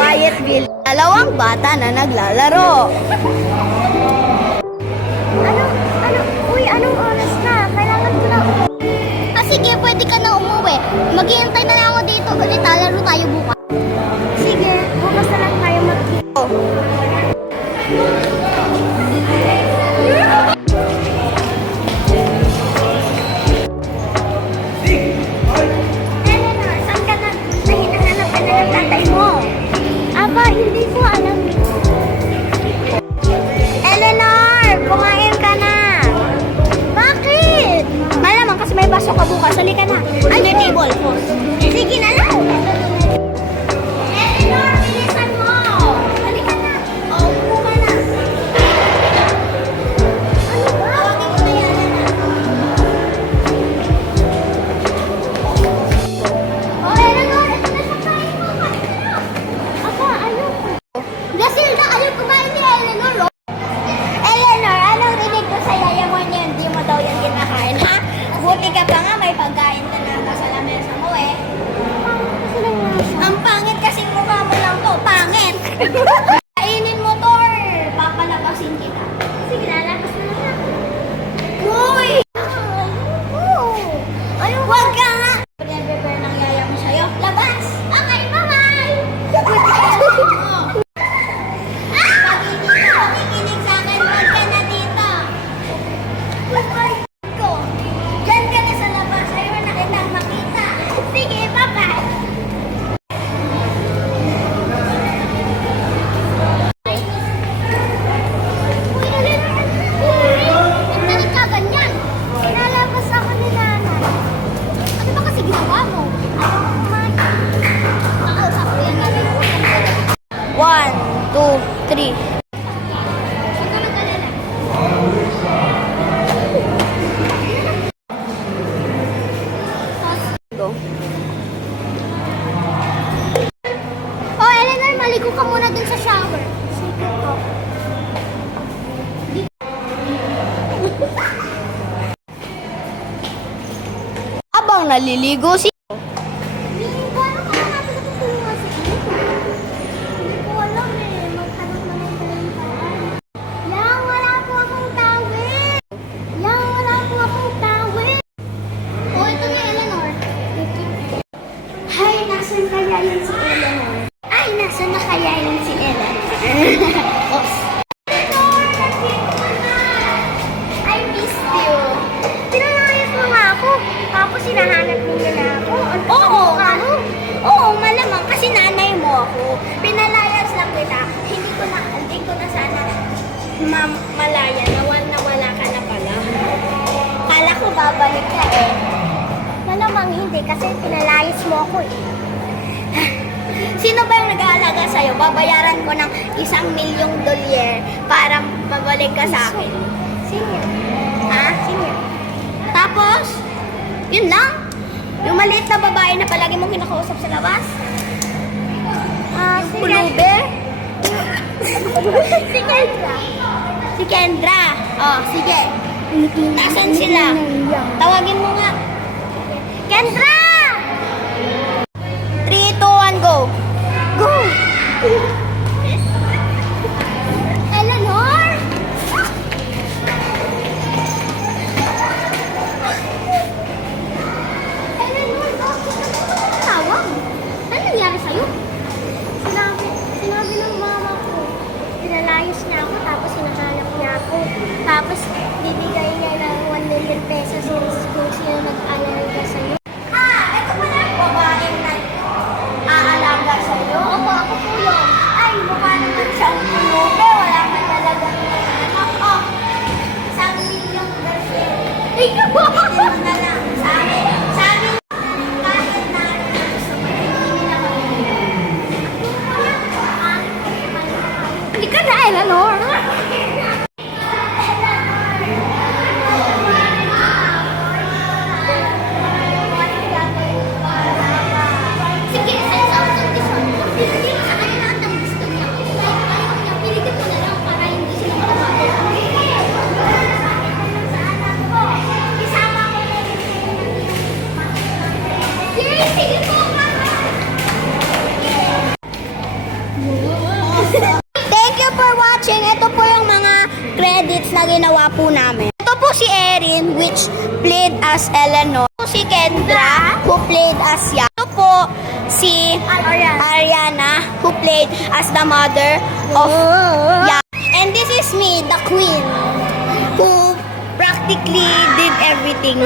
Wyatville. Dalawang bata na naglalaro. Uy, anong oras na? Kailangan ko na umuwi. Sige, pwede ka na umuwi. Maghihintay na lang ako dito ulit. Laro tayo bukas. Sige, bukas na lang tayo magkita. Eleanor, saan ka na? Hinahanap ka na ng tatay mo. Aba, hindi ko alam. Eleanor, kumain ka na. Bakit? Malamang kasi may pasok ka bukas. Halika na. May table. Sige na lang. Eleanor, bilisan mo. Halika na. Upo ka na. Ano ba? Tawagin mo na yan, Eleanor, ito na sa kain mo. Aba, ayoko. Gasilda, ayaw kumain ni Eleanor, Eleanor, anong rinig ko sa yaya mo niya? Hindi mo daw yan kinakain, ha? Buti ka pa nga, may pagkain ka na sa lamesa mo, Ang pangit kasi mukha mo lang to, pangit. Kainin mo to or papalabasin kita. Sige, lalabas na lang. Uy! Ayaw, wag ka nga. Prepare ng yaya mo sa'yo. Labas! Okay, bye-bye! Pag hindi ka makikinig sa akin, wag ka na dito. Ko. Diyan ka na sa labas. Ayaw na kitang makita. Sige, bye-bye. Uy, Eleanor. Uy, ba't ka ganyan? Sinalabas ako ni nanay. Ano ba kasi ginawa mo? Ayaw ko kumain. Nakausap ko yan natin. 1, 2, 3. Huwag ka mag-alala. Oh, Eleanor, maligo ka muna dun sa shower. Sige po. Abang naliligo si... Paano ka natin natutulungan si Hindi ko alam Maghanap na lang tayo ng paraan. Yang, wala po akong tawid. Yang, wala po akong tawid. Oh, ito ni Eleanor. Ay, nasan kaya yun si Eleanor? Ay, nasan na kaya yun si Eleanor? Oh, Eleanor, nandito ka na. I missed you. Pinalayas mo nga ako. Tapos hinahanap mo na ako. Oo, oo, malamang kasi nanay mo ako. Pinalayas lang kita. Hindi ko na sana malaya. Nawala ka na pala. Kala ko babalik ka Malamang hindi kasi pinalayas mo ako Sino ba yung nag-aalaga sa'yo? Babayaran ko ng $1,000,000 para babalik ka sa akin. Sino? Ha? Sino? Tapos, yun lang? Yung maliit na babae na palagi mong kinakausap sa labas? Yung pulube? Si Kendra. Si Kendra. Oh, sige. Nasaan sila? Tawagin mo nga. Kendra! 3, 2, 1, go! Go! Eleanor! Eleanor, bakit ka tawag? Ano nangyari sa'yo? Sinabi ng mama ko. Pinalayos niya ako tapos hinahanap niya ako. Tapos bibigay niya ng ₱1,000,000 kung sino nag-alaga sa'yo. Ito pala ang babaeng nag-aalaga sa'yo? Opo, ako po yun. Ay, mukha naman siyang pulube. Wala man talagang anak. Oh, $1,000,000. Ikaw! Hindi mo na lang. Sa amin, kahit na gusto mo, hindi na kami. Hindi ka na, Eleanor. Sige, sa kondisyon. Hindi mo sa kanya lahat ng gusto niya. Kahit ayaw niya, piligid mo na lang para hindi siya magkakaroon. Isama ko na rin Thank you for watching. Ito po yung mga credits na ginawa po namin. Ito po si Erin, which played as Eleanor. Ito po si Kendra, who played as Ya. Ito po si Ariana, who played as the mother of Ya. And this is me, the queen, who practically did everything.